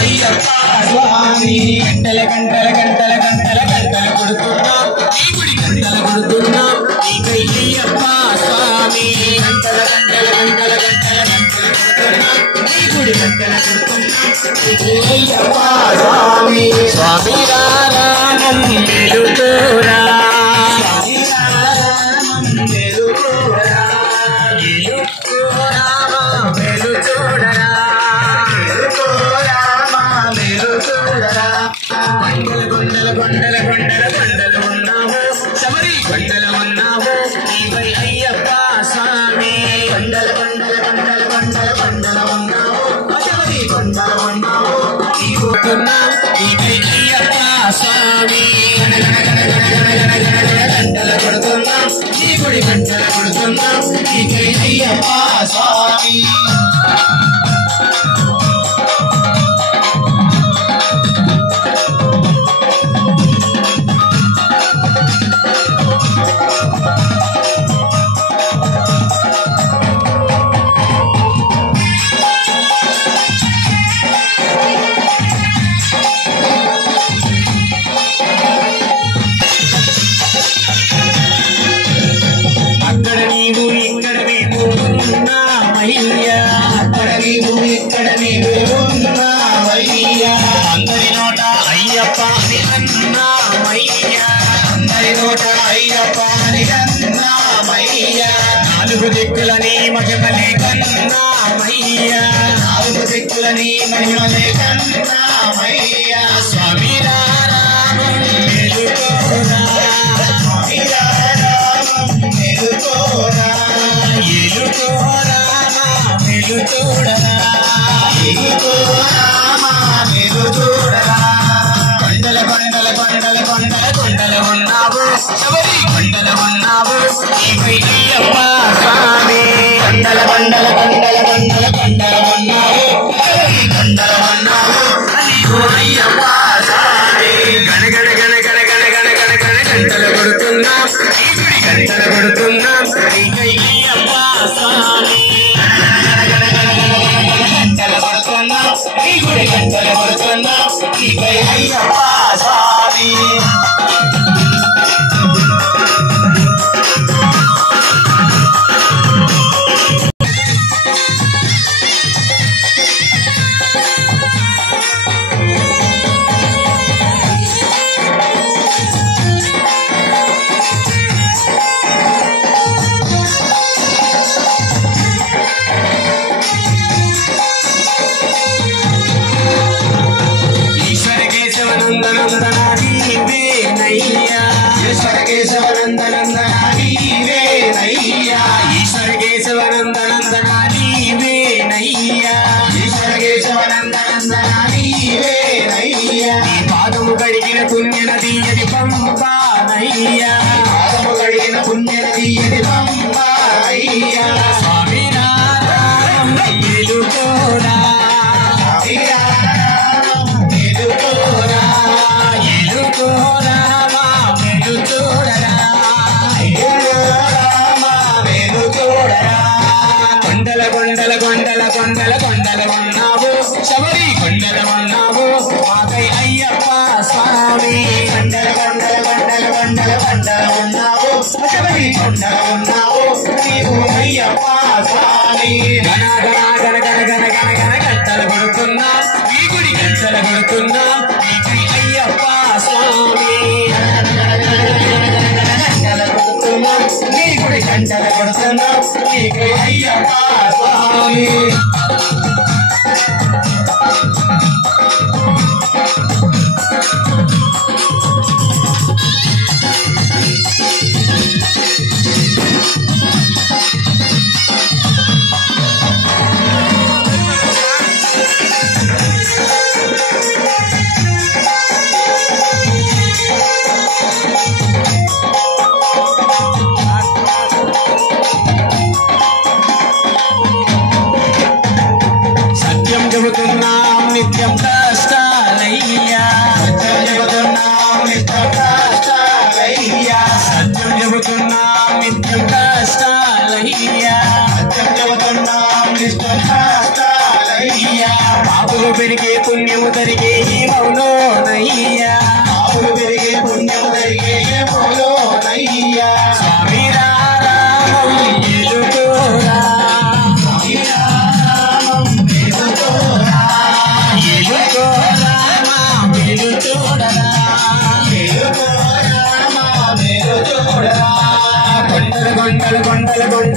అయ్యప్ప స్వామి గంటల గంటల గంటల గంటల గంటలు కొడుతున్నాం ఈ గుడి గంటలు కొడుతున్నాం అయ్యప్ప స్వామి గంటల గంటల గంటల గంటల గంటలు కొడుతున్నాం ఈ గుడి గంటలు కొడుతున్నాం అయ్యప్ప స్వామి స్వామి రామం వెలుగురా స్వామి రామం వెలుగురా కొండల కొండల కొండల కొండల కొండలు ఉన్నాము శబరి కొండలు ఉన్నాము నీవై అయ్యప్ప స్వామి కొండల కొండల కొండల కొండల కొండల ఉన్నాము శబరి కొండలు ఉన్నాము నీవై అయ్యప్ప స్వామి గంటల కొడుతున్నాం ఈ గుడి గంటల కొడుతున్నాం నీవై అయ్యప్ప స్వామి అక్కడ నీవు ఇక్కడ నీవు ఉన్నావయ్యా అక్కడ నీవు ఇక్కడ నీవు ఉన్నావయ్యా అందరి నోట అయ్యప్ప అని అన్నామయ్యా అందరి నోట అయ్యప్ప అని అన్నామయ్యా నాలుగు దిక్కులని మహిమలే కన్నామయ్యా నాలుగు దిక్కులని మహిమలే కన్నామయ్యా స్వామి రామం వెలుగురా స్వామి రామం వెలుగురా ఎలుగురా వెలుగురా వెలుగురా కొండల కొండల కొండల కొండల కొండలు ఉన్నావు శబరి కొండలు ఉన్నావు నీవై అయ్యప్ప స్వామి కొండల కొండల కొండల కొండల కొండలు ఉన్నావు శబరి కొండలు ఉన్నావు నీవు అయ్యప్ప స్వామి గణగణ గణ గణ గణ గణ గణ గణ గంటలు కొడుతున్నాం ఈ గుడి గంటలు కొడుతున్నాం నీవై అయ్యప్ప స్వామి గంటలు కొడుతున్నాం ఈ గుడి గంటలు కొడుతున్నాం నీవై అయ్యప్ప స్వామి ఈశ్వర కేశవనందనందనా నీవేనయ్యా ఈశ్వర కేశవనందనందనా నీవేనయ్యా ఈశ్వర కేశవనందనందనా నీవేనయ్యా ఈశ్వర కేశవనందనందనా నీవేనయ్యా నీ పాదము కడిగిన పుణ్య నది అది పంపానయ్యా పాదము కడిగిన పుణ్య నది అది పంపానయ్యా స్వామి రామం వెలుగురా స్వామి రామం వెలుగురా ఎలుగురా వెలుగురా వెలుగురా కొండల కొండల కొండల కొండల కొండలు ఉన్నావు శబరి కొండలు ఉన్నావు మాకై అయ్యప్ప స్వామి కొండల కొండల కొండల కొండల కొండలు ఉన్నావు శబరి కొండలు ఉన్నావు నీవు అయ్యప్ప స్వామి గణ గణ గణ గణ గణ గణ గణ గంటలు కొడుతున్నా ఈ గుడి గంటలు కొడుతున్నా నీకై అయ్యప్ప స్వామి గంటలు కొడుతున్నా నీ గుడి గంటలు కొడుతున్నా నీకై అయ్యప్ప స్వామి పాపులు పెరిగే పుణ్యము తరిగే ఏమవునో నయ్యా పాపులు పెరిగే పుణ్యము తరిగే ఏమవునో నయ్యా స్వామి రామం ఎలుకోరా స్వామి రామం ఎలుకోరా ఎలుకోరా మేలు చూడరా ఎలుకోరా మేలు చూడరా కొండలు కొండలు కొండలు కొండ